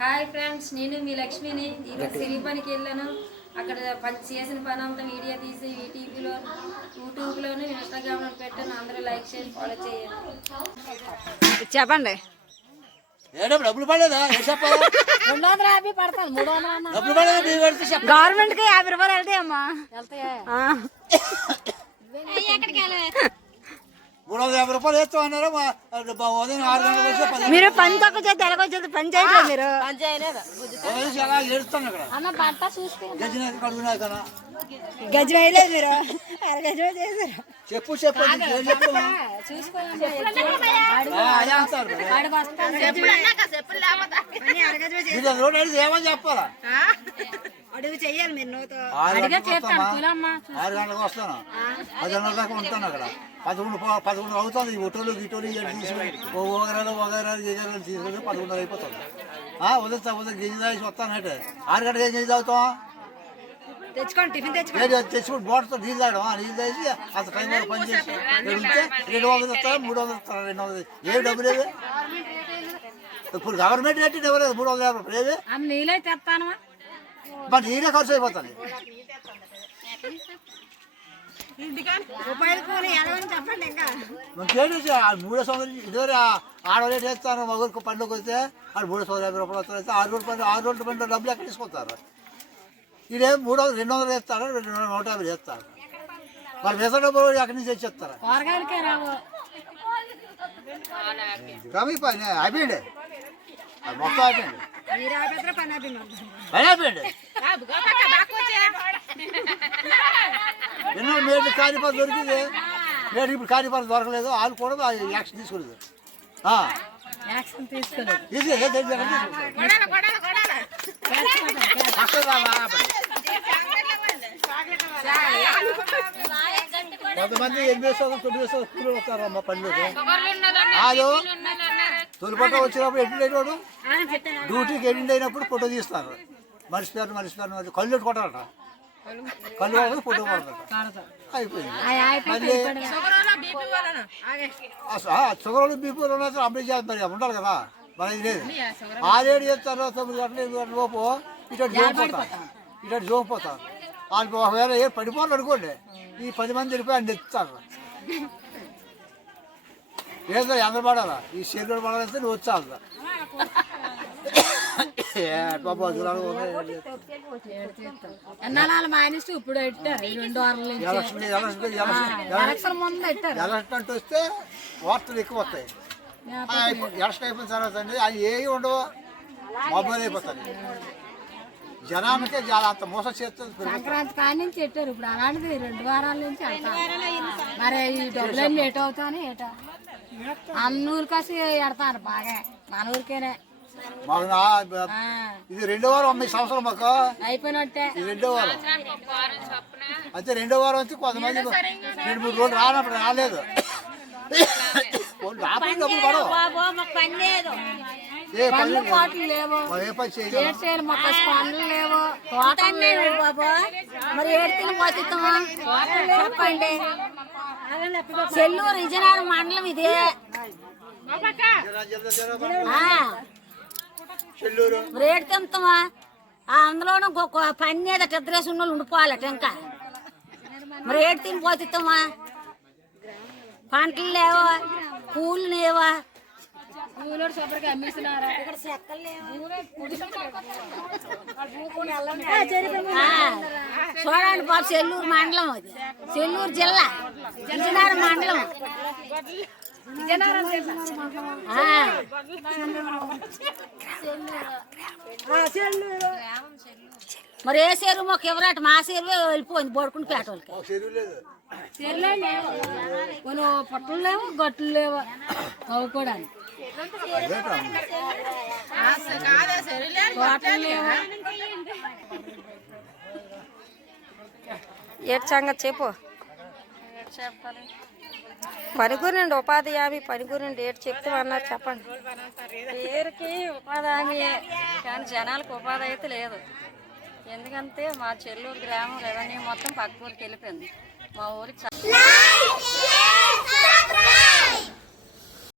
Hi friends, నేను మీ లక్ష్మిని. ఈరోజు సిరిపనికి వెళ్ళాను. అక్కడ చేసిన పని అంతా వీడియో తీసి టీవీలో, యూట్యూబ్లోను, ఇన్స్టాగ్రామ్లో పెట్టాను. అందరూ లైక్ చేసి ఫాలో చేయండి. చెప్పండి. డబ్బులు పడలేదా? 250 పడతాను. 300 గవర్నమెంట్ కి 50 రూపాయలు వెళ్తాయి అమ్మా. 350 రూపాయలు వేస్తాం అన్నారు. ఉదయం 6 గంటలకు వస్తే మీరు పని తక్కువ చేస్తే ఎలాగొచ్చేది? పని చేయట్లేదు మీరు. అలా ఏడుస్తాను అక్కడ. కడుగునా కదా గజం వేయలేదు మీరు. అరగజమే చేశారు. చెప్పు చెప్పు రోడ్ అడిగి ఏమని చెప్పాలా? అడుగు చెయ్యాలి మీరు. నోతో 6 గంటలకు వస్తాను. 10 గంటల దాకా ఉంటాను అక్కడ. 11 అవుతుంది. ఈ ఒటోలు గిటోలు తీసుకుని వగరాలు తీసుకొని 11 అయిపోతుంది. ఉదయం గిజి తాగి వస్తాను అంటే 6 గంటలకు ఏం చేసి తాగుతాం? తెచ్చుకోండి, టిఫిన్ తెచ్చుకోండి. తెచ్చుకోండి బోటతో నీళ్ళు తాగడం. నీళ్ళు తాగి అంత టైం వరకు పని చేసి 200 ఇస్తారా? 300 ఇస్తారా? 200 ఏమి డబ్బులు ఏవి? ఇప్పుడు గవర్నమెంట్ రేట్ ఇవ్వలేదు. 350 రూపాయలు ఏవి? నీళ్ళే తెస్తాను. మరి నీళ్ళే ఖర్చు అయిపోతుంది. చెప్పండి. ఇంకా ఇంకేంటి 3 సంవత్సరాలు ఇదివరకు ఆడవాళ్ళు చేస్తాను. మగరికి పనులకు వస్తే అది 350 రూపాయలు వస్తారు. 6 రోజుల పనిలో డబ్బులు ఎక్కడ తీసుకొస్తారు? ఇదేం 200 వేస్తారు, 150 వేస్తారు. మరి మిగతా డబ్బులు ఎక్కడి నుంచి తెచ్చేస్తారా? రమి పని అయిపోయింది. అది మొత్తం అయిపోయింది. పని అయిపోయింది. ఎన్నో మేలు కార్యపాలు దొరికింది. మేలు ఇప్పుడు కార్యపాలు దొరకలేదు. వాళ్ళు కూడా యాక్షన్ తీసుకోలేదు. కొంతమంది 8 సంవత్సరాలు 9 సంవత్సరాలు స్కూల్లో వస్తారు అమ్మ పనిలోకి. అది తొలిపట్ట వచ్చినప్పుడు ఎప్పుడు డ్యూటీకి ఎండ్ అయినప్పుడు ఫోటో తీస్తారు. మనిషి కళ్ళు కొట్టారట. కళ్ళు కొడతారు, ఫోటో కొడతారట. అయిపోయింది. మళ్ళీ షుగర్ బీపీ అప్లై చేస్తారు. ఉండాలి కదా, మన ఇది లేదు. 6-7 చేస్తారు. 9 గంటలు 8 గంటల లోపు ఇటు జోగిపోతారు. వాళ్ళు ఒకవేళ పడిపోవాలి అనుకోండి, ఈ 10 మంది వెళ్ళిపోయి ఆయన తెచ్చుతారు. ఏదో ఎందరు పడాలా? ఈ శరీరం పడాలంటే నువ్వు వచ్చాలి. ఇప్పుడు ఎలక్షన్ అంటే వస్తే వార్తలు ఎక్కువ వస్తాయి. ఎలక్షన్ అయిపోయిన తర్వాత అండి అది ఏవి ఉండవు, మొబైల్ అయిపోతుంది. జనానికి అంత మోసం చేస్తుంది. సంక్రాంతి కాడి నుంచి పెట్టారు. ఇప్పుడు అలాంటిది 2 వారాల నుంచి మరి ఈ డబ్బులన్నీ ఎటు అవుతాను ఏటో అన్నూరు కాసి ఎడతాను బాగా. మన ఊరికేనే మాకు ఇది 2వ వారం. 9 సంవత్సరాలు మాకు అయిపోయినట్టే. ఇది 2వ వారం. అయితే 2వ వారం వచ్చి కొంతమంది 2-3 రోజులు రానప్పుడు రాలేదు. డబ్బులు పడవు. ఏ పని లేవు, ఏ పని చేయలేదు. లేవు, తోటలు లేవు బాబా. మరి ఏడుతున్న పోతామా చెప్పండి. చెల్లూరు విజయనగరం మండలం ఇదే. రేటు తింటామా? అందులోనూ పని మీద టెద్దరేసి ఉన్న వాళ్ళు ఉండిపోవాలట. ఇంకా మరి ఏడు తినిపోతామా? పంటలు లేవా, పూలు లేవా, చూడండి బాబు. చెల్లూరు మండలం, అది చెల్లూరు జిల్లా, విజయనగరం మండలం. మరి ఏ చెరువు మాకు ఎవరట? మా చెరువే వెళ్ళిపోయింది బొడుకుని పేట వాళ్ళకి. చెరువులే లేవు, కొన్ని పట్టులు లేవు, గట్లు లేవు తవ్వుకోవడానికి. ఏటి సంగతి చెప్పు. పని గురించి ఉపాధి హామీ పని గురించి ఏటి చెప్తామన్నారు చెప్పండి. పేరుకి ఉపాధి హామీ కానీ జనాలకు ఉపాధి అయితే లేదు. ఎందుకంటే మా చెల్లూరు గ్రామం రెవెన్యూ మొత్తం పక్క ఊరికి వెళ్ళిపోయింది. మా ఊరికి